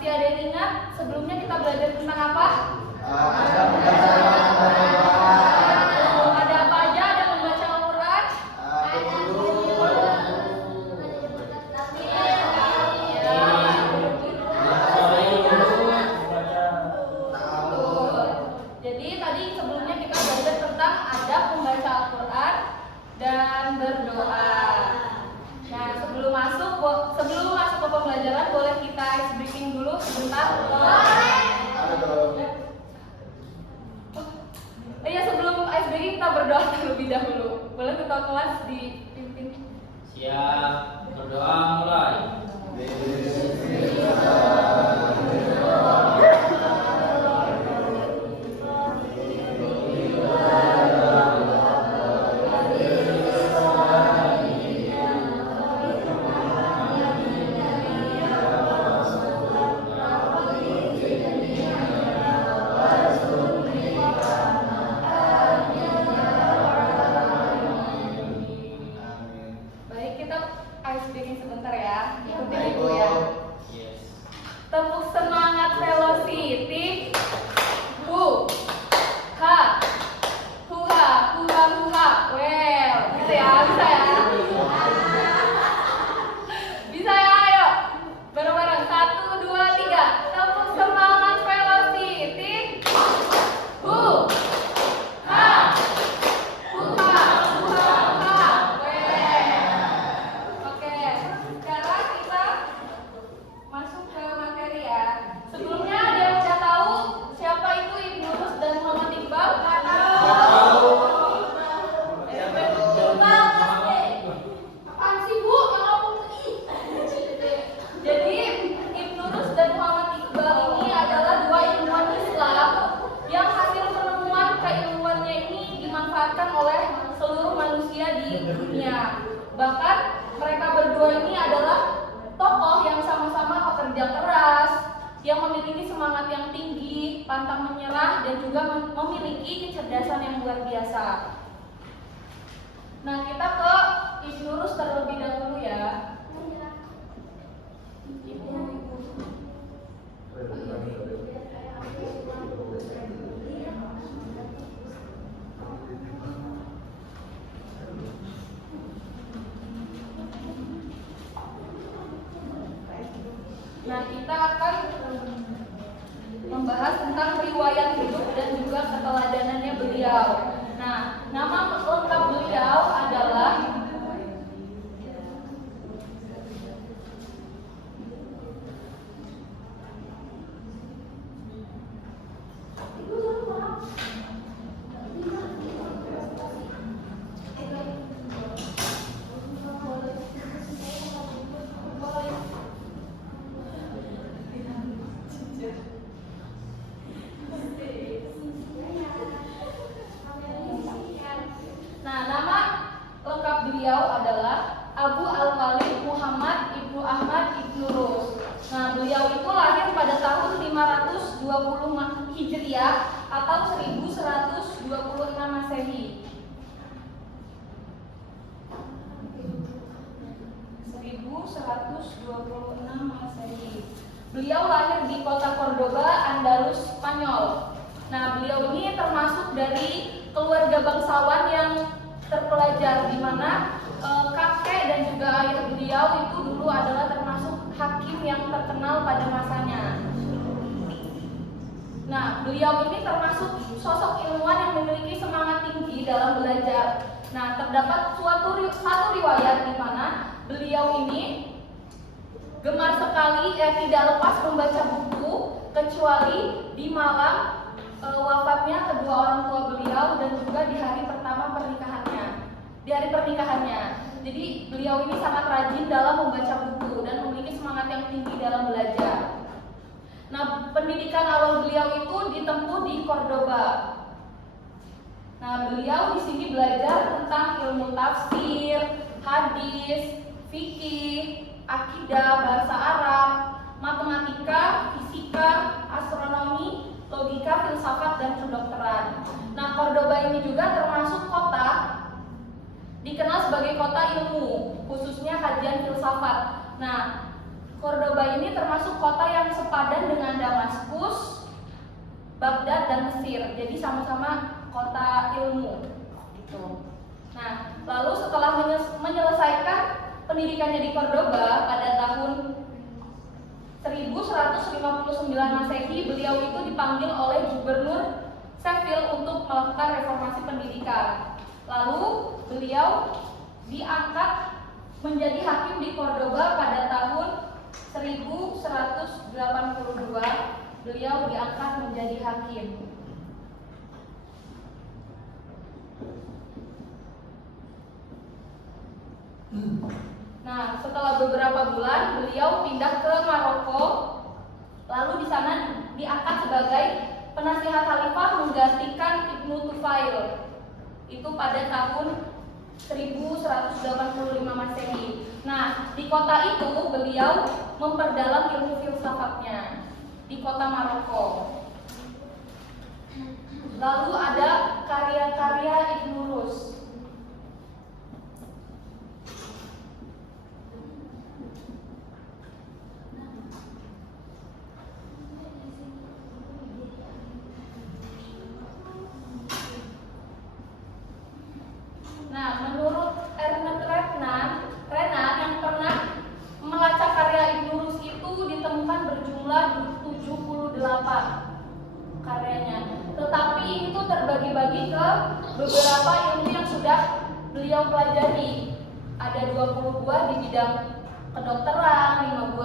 Masih ada yang ingat sebelumnya kita belajar tentang apa? Ada apa aja? Ada membaca Al-Quran, jadi tadi sebelumnya kita belajar tentang adab membaca Al-Quran dan berdoa. Nah, sebelum masuk ke pembelajaran, boleh kita ice breaking dulu sebentar? Iya, sebelum ice breaking kita berdoa terlebih dahulu. Boleh ketua kelas dipimpin? Siap, berdoa mulai. Baik, kita ice breaking sebentar ya. Ikutin ibu ya. Yes. Tepuk semangat velocity. Hu, ha, huha, huha, huha. Well, gitu ya, bisa ya. Bisa ya, ayo. Bareng-bareng, 1, 2, 3. Tepuk semangat velocity. Hu, ha, huha, huha, huha. Well. Oke, sekarang kita masuk ke materi ya. Sebelumnya ada yang udah tahu siapa itu Ibnu Rus dan Muhammad Iqbal? Nggak tahu. Apaan sih Bu? Yang ngomong ih. Jadi Ibnu Rus dan Muhammad Iqbal ini adalah dua ilmuwan Islam yang hasil penemuan keilmuannya ini dimanfaatkan oleh seluruh manusia di dunia. Bahkan mereka berdua ini adalah tokoh yang sama-sama pekerja keras, yang memiliki semangat yang tinggi, pantang menyerah, dan juga memiliki kecerdasan yang luar biasa. Nah, kita ke Ibnu Rus terlebih dahulu ya. Nah, kita akan membahas tentang riwayat hidup dan juga keteladanannya beliau. Nah, nama lengkap beliau adalah Abu Al-Walid Muhammad Ibnu Ahmad Ibnu Rus. Nah, beliau itu lahir pada tahun 520 Hijriah atau 1126 Masehi. 1126 Masehi. Beliau lahir di kota Cordoba, Andalus, Spanyol. Nah, beliau ini termasuk dari keluarga bangsawan yang terpelajar, di mana kakek dan juga ayah beliau itu dulu adalah termasuk hakim yang terkenal pada masanya. Nah, beliau ini termasuk sosok ilmuwan yang memiliki semangat tinggi dalam belajar. Nah, terdapat satu riwayat di mana beliau ini gemar sekali tidak lepas membaca buku kecuali di malam wafatnya kedua orang tua beliau dan juga di hari pertama pernikahannya. Jadi beliau ini sangat rajin dalam membaca buku dan memiliki semangat yang tinggi dalam belajar. Nah, pendidikan awal beliau itu ditempuh di Cordoba. Nah, beliau di sini belajar tentang ilmu tafsir, hadis, fikih, akidah, bahasa Arab, matematika, fisika, astronomi, logika, filsafat, dan kedokteran. Nah, Cordoba ini juga termasuk kota dikenal sebagai kota ilmu, khususnya kajian filsafat. Nah, Cordoba ini termasuk kota yang sepadan dengan Damaskus, Baghdad, dan Mesir. Jadi sama-sama kota ilmu. Gitu. Nah, lalu setelah menyelesaikan pendidikannya di Cordoba pada tahun 1159 Masehi, beliau itu dipanggil oleh Gubernur Seville untuk melakukan reformasi pendidikan. Lalu beliau diangkat menjadi hakim di Cordoba pada tahun 1182. Beliau diangkat menjadi hakim. Nah, setelah beberapa bulan beliau pindah ke Maroko. Lalu di sana diangkat sebagai penasihat khalifah menggantikan Ibnu Tufail. Itu pada tahun 1185 Masehi. Nah, di kota itu beliau memperdalam ilmu filsafatnya di kota Maroko. Lalu ada karya-karya Ibnu Rus. Nah, menurut Ernest Renan yang pernah melacak karya Ibnu Rus itu ditemukan berjumlah 78 karyanya. Tetapi itu terbagi-bagi ke beberapa ilmu yang sudah beliau pelajari. Ada 20 buah di bidang kedokteran, 5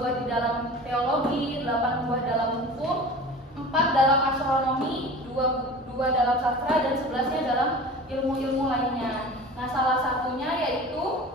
buah di dalam teologi, 8 buah dalam hukum, 4 dalam astronomi, 2 dalam sastra, dan 11-nya dalam ilmu-ilmu lainnya. Nah, salah satunya yaitu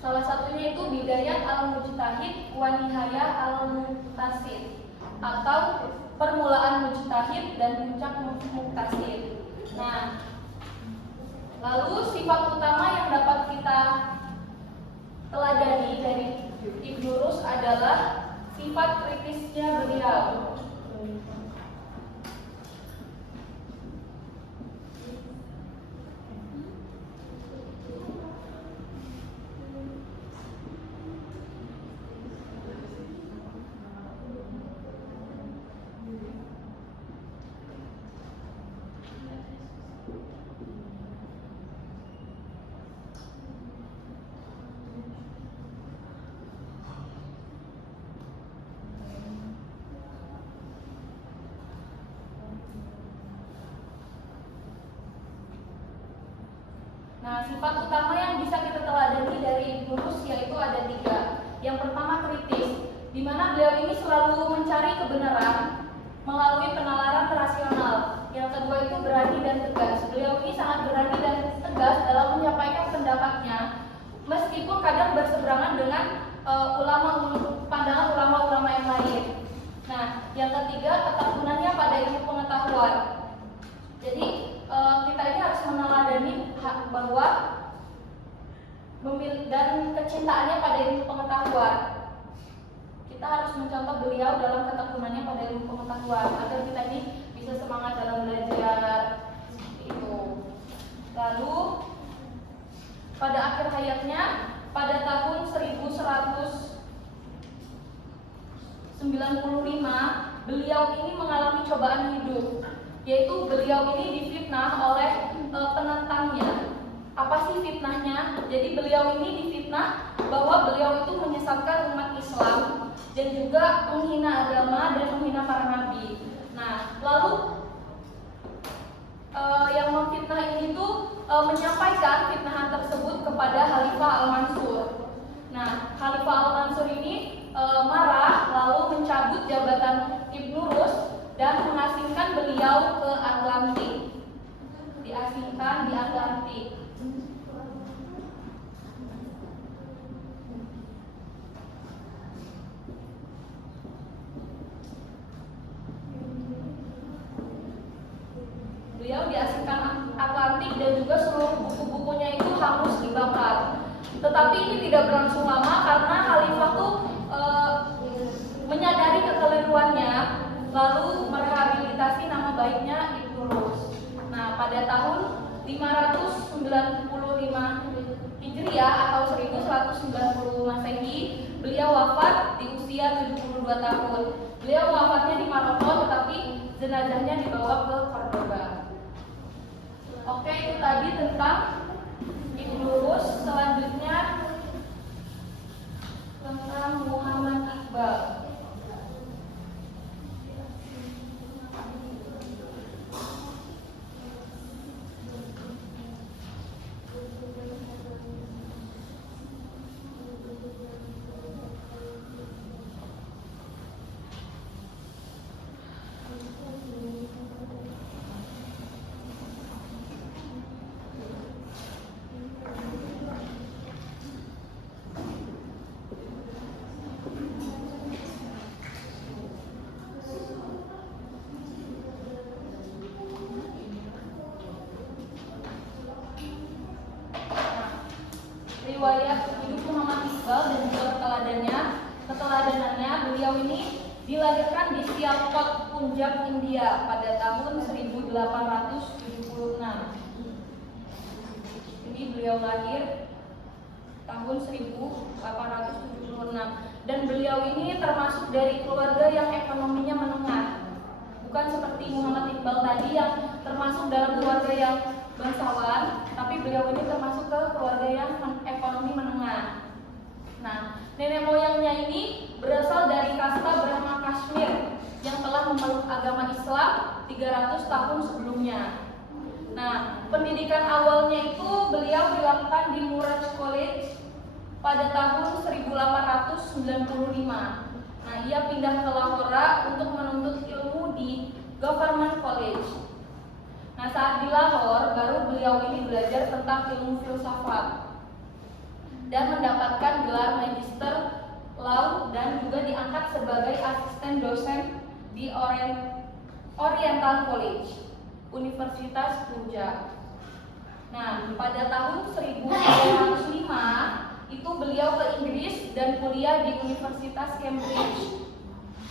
salah satunya itu Bidayat al-Mujtahid wa Nihayah al-Muqtasid, atau permulaan mujtahid dan puncak muqtasid. Nah, lalu sifat utama yang dapat kita teladani dari Ibnu Rus adalah sifat kritisnya beliau. Nah, sifat utama yang bisa kita teladani dari Ibnu Rus yaitu ada 3. Yang pertama kritis, di mana beliau ini selalu mencari kebenaran melalui penalaran rasional. Yang kedua itu berani dan tegas. Beliau ini sangat berani dan tegas dalam menyampaikan pendapatnya, meskipun kadang berseberangan dengan pandangan ulama-ulama yang lain. Nah, yang ketiga ketekunannya pada ilmu pengetahuan. Jadi kita ini harus meneladani bahwa dan kecintaannya pada ilmu pengetahuan. Kita harus mencontoh beliau dalam ketekunannya pada ilmu pengetahuan agar kita ini bisa semangat dalam belajar. Itu. Lalu pada akhir hayatnya pada tahun 1195 beliau ini mengalami cobaan hidup, yaitu beliau ini difitnah oleh penentangnya. Apa sih fitnahnya? Jadi beliau ini difitnah bahwa beliau itu menyesatkan umat Islam dan juga menghina agama dan menghina para nabi. Nah, lalu yang memfitnah ini tuh menyampaikan fitnahan tersebut kepada Khalifah Al-Mansur. Nah, Khalifah Al-Mansur ini marah lalu mencabut jabatan Ibnu Rus dan mengasingkan beliau ke Atlantik. Diasingkan di Atlantik. beliau diasingkan Atlantik dan juga seluruh buku-bukunya itu hangus dibakar. Tetapi ini tidak berlangsung lama karena Khalifah tuh menyadari kekeliruannya, lalu merehabilitasi nama baiknya Ibnu Rus. Nah, pada tahun 595 Hijriah atau 1190 Masehi, beliau wafat di usia 72 tahun. Beliau wafatnya di Maroko, tetapi jenazahnya dibawa ke Cordoba. Oke, itu tadi tentang Ibnu Rus. Selanjutnya tentang Muhammad Iqbal. Riwayat hidup Muhammad Iqbal dan juga keteladanannya, beliau ini dilahirkan di Sialkot, Punjab, India pada tahun 1876. Ini beliau lahir tahun 1876 dan beliau ini termasuk dari keluarga yang ekonominya menengah. Bukan seperti Muhammad Iqbal tadi yang termasuk dalam keluarga yang bangsawan, tapi beliau ini termasuk ke keluarga yang ekonomi menengah. Nah, nenek moyangnya ini berasal dari kasta Brahma Kashmir yang telah memeluk agama Islam 300 tahun sebelumnya. Nah, pendidikan awalnya itu beliau dilakukan di Murad College pada tahun 1895. Nah, ia pindah ke Lahore untuk menuntut ilmu di Government College. Nah, saat di Lahore, baru beliau ini belajar tentang ilmu filsafat dan mendapatkan gelar Magister Law dan juga diangkat sebagai asisten dosen di Oriental College, Universitas Punjab. Nah, pada tahun 1905 itu beliau ke Inggris dan kuliah di Universitas Cambridge.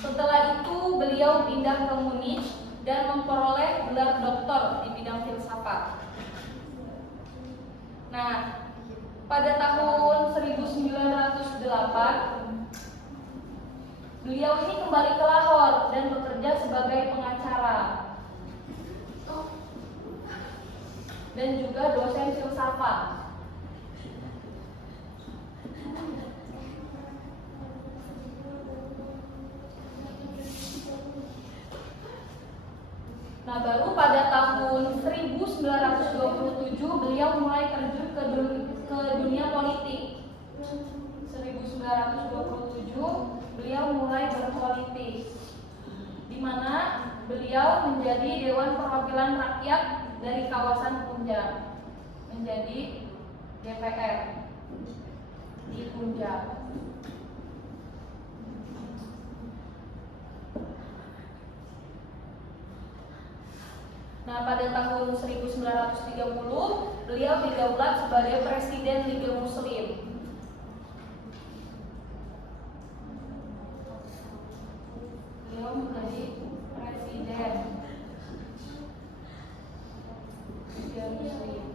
Setelah itu beliau pindah ke Munich dan memperoleh gelar doktor di bidang filsafat. Nah, pada tahun 1908 beliau ini kembali ke Lahore dan bekerja sebagai pengacara dan juga dosen filsafat. Nah, baru pada tahun 1927 beliau mulai terjun ke dunia politik. 1927 beliau mulai berpolitik, di mana beliau menjadi Dewan Perwakilan Rakyat dari kawasan Punjab, menjadi DPR di Punjab. Nah, pada tahun 1930 beliau didaulat sebagai Presiden Liga Muslim. Beliau menjadi Presiden Liga Muslim.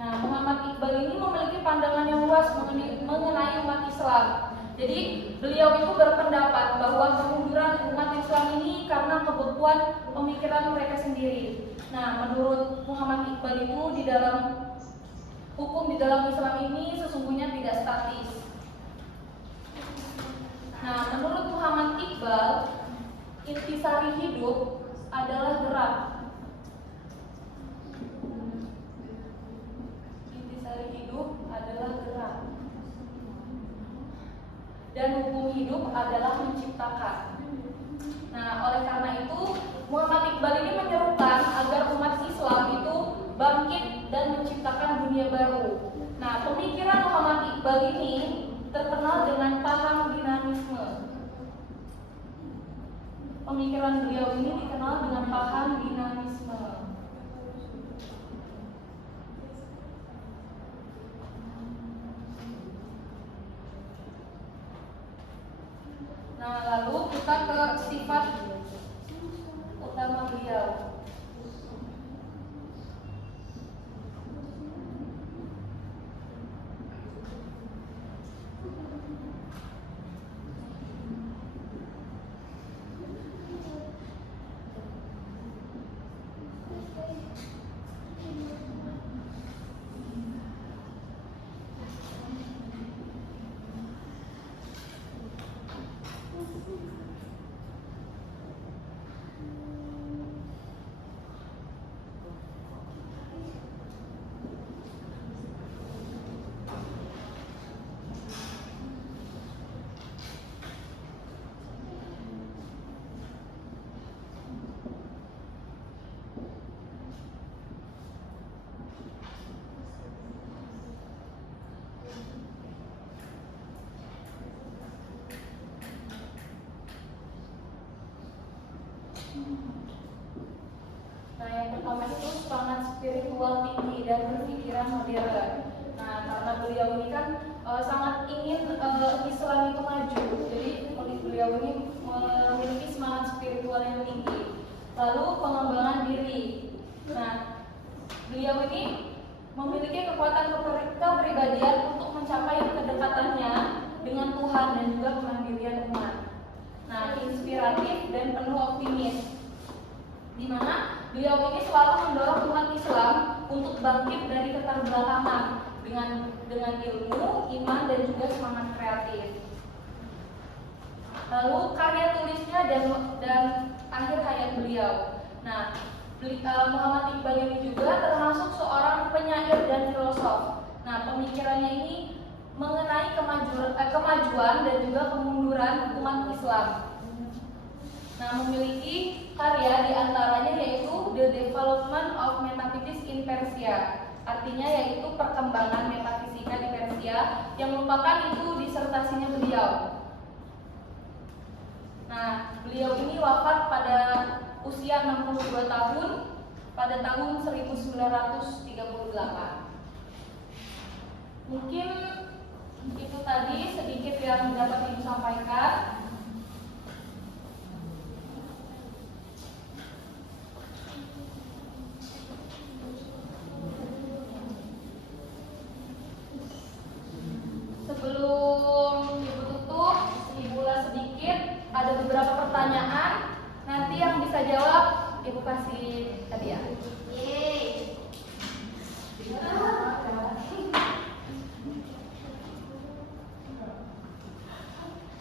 Nah, Muhammad Iqbal ini memiliki pandangan yang luas mengenai umat Islam. Jadi beliau itu berpendapat bahwa kemunduran umat Islam ini karena kebekuan pemikiran mereka sendiri. Nah, menurut Muhammad Iqbal itu di dalam hukum di dalam Islam ini sesungguhnya tidak statis. Nah, menurut Muhammad Iqbal, intisari hidup adalah gerak. Intisari hidup adalah gerak. Dan hukum hidup adalah menciptakan. Nah, oleh karena itu Muhammad Iqbal ini menyerukan agar umat Islam itu bangkit dan menciptakan dunia baru. Nah, pemikiran Muhammad Iqbal ini terkenal dengan paham dinamisme. Pemikiran beliau ini dikenal dikenal dengan paham dinamisme. Nah, lalu kita ke sifat utama beliau. Nah, yang pertama itu semangat spiritual tinggi dan berpikiran modern. Nah, karena beliau ini kan sangat ingin Islam itu maju, jadi beliau ini memiliki semangat spiritual yang tinggi. Lalu pengembangan diri. Nah, beliau ini memiliki kekuatan kepribadian untuk mencapai kedekatannya dengan Tuhan dan juga kemandirian umat. Nah, inspiratif dan penuh optimis, di mana beliau ini selalu mendorong umat Islam untuk bangkit dari keterbelakangan dengan ilmu, iman, dan juga semangat kreatif. Lalu karya tulisnya dan akhir hayat beliau. Nah, Muhammad Iqbal ini juga termasuk seorang penyair dan filosof. Nah, pemikirannya ini mengenai kemajuan dan juga kemunduran umat Islam. Nah, memiliki karya diantaranya yaitu The Development of Metaphysics in Persia, artinya yaitu perkembangan metafisika di Persia, yang merupakan itu disertasinya beliau. Nah, beliau ini wafat pada usia 62 tahun pada tahun 1938. Mungkin itu tadi sedikit yang dapat Ibu sampaikan. Sebelum Ibu tutup, Ibu ulas sedikit. Ada beberapa pertanyaan. Nanti yang bisa jawab Ibu kasih hadiah.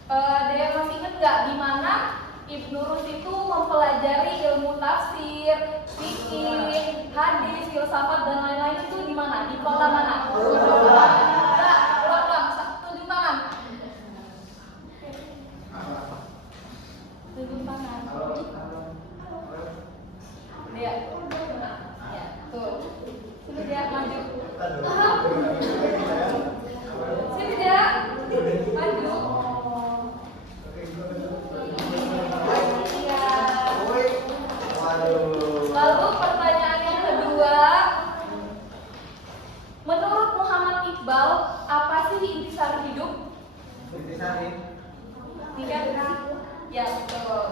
Ada yang masih ingat nggak di mana Ibnu Rus itu mempelajari ilmu tafsir, fikih, hadis, filsafat dan lain-lain itu di mana? Di kota mana? Tunjuk tangan. Tunjuk tangan. Dia. Ya, tuh. Sini dia maju. Sini dia maju. Lalu pertanyaan yang kedua, menurut Muhammad Iqbal, apa sih intisari hidup? Intisari? Ya, betul.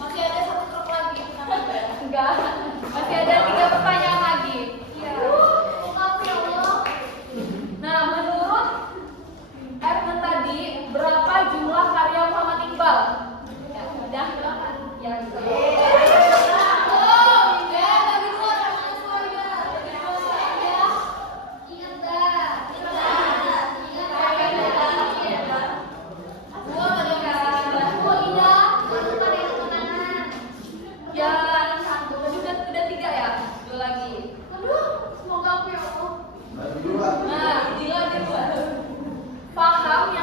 Masih ada satu truk lagi. Enggak, masih ada 3 pertanyaan lagi. Iya. Nah, menurut Edmund tadi, berapa jumlah karya Muhammad Iqbal? Ya, udah. Ya, udah 3 ya? 2 lagi. Aduh, semoga aku ya Allah. Nah, dua. Paham yang